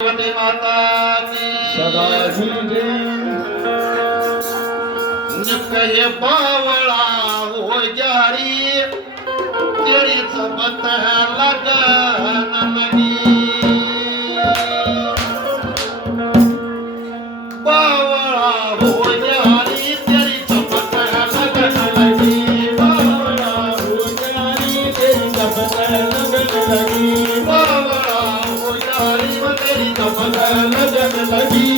भगवती माता की सदा जय। कहे बावळा हो जारी तेरी सबत लगन लगी बावळा हो जारी तेरी सबत लगन लगी बावड़ा हो जारी तेरी सबत लगन लगी। बावळा हो जारी तेरी सबत लगन लगी।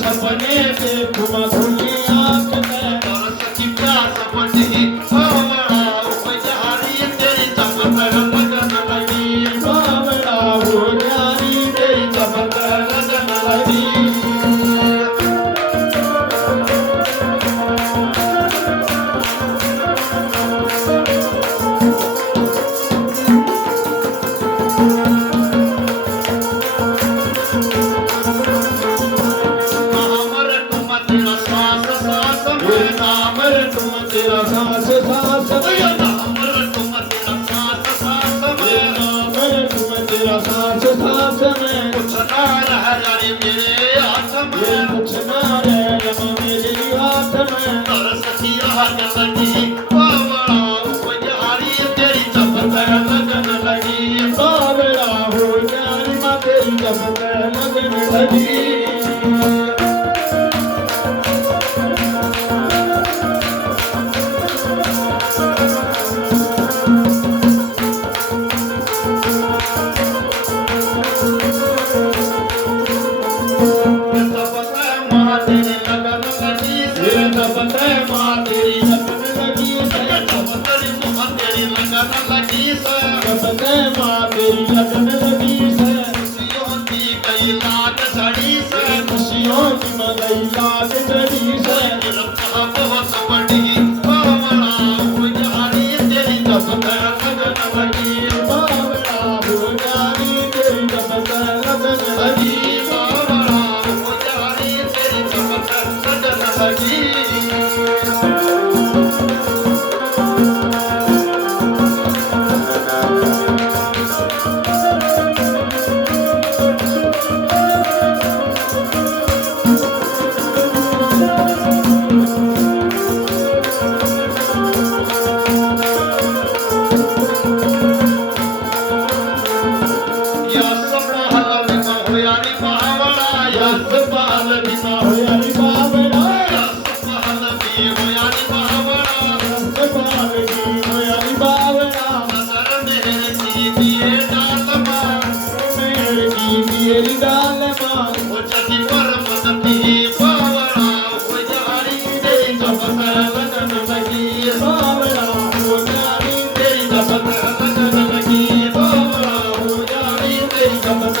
सपने से घुमा खुली आंख में और सखी प्यास बनी बावड़ा हो जारी तेरी सबत लगन लगी बावड़ा हो जारी तेरी सबत लगन लगी। तेरा सांस सांस में नाम तुम तेरा सांस सांस में नाम तुम तेरा सांस सांस में कुछ ना रह जारी मेरे हाथ ये में कुछ ना रह मेरे हाथ में। और सखी हाथ लगी बावड़ा हो जारी तेरी सबत लगन लगी बावड़ा हो जारी माँ तेरी सबत लगन लगी। तेरी सबत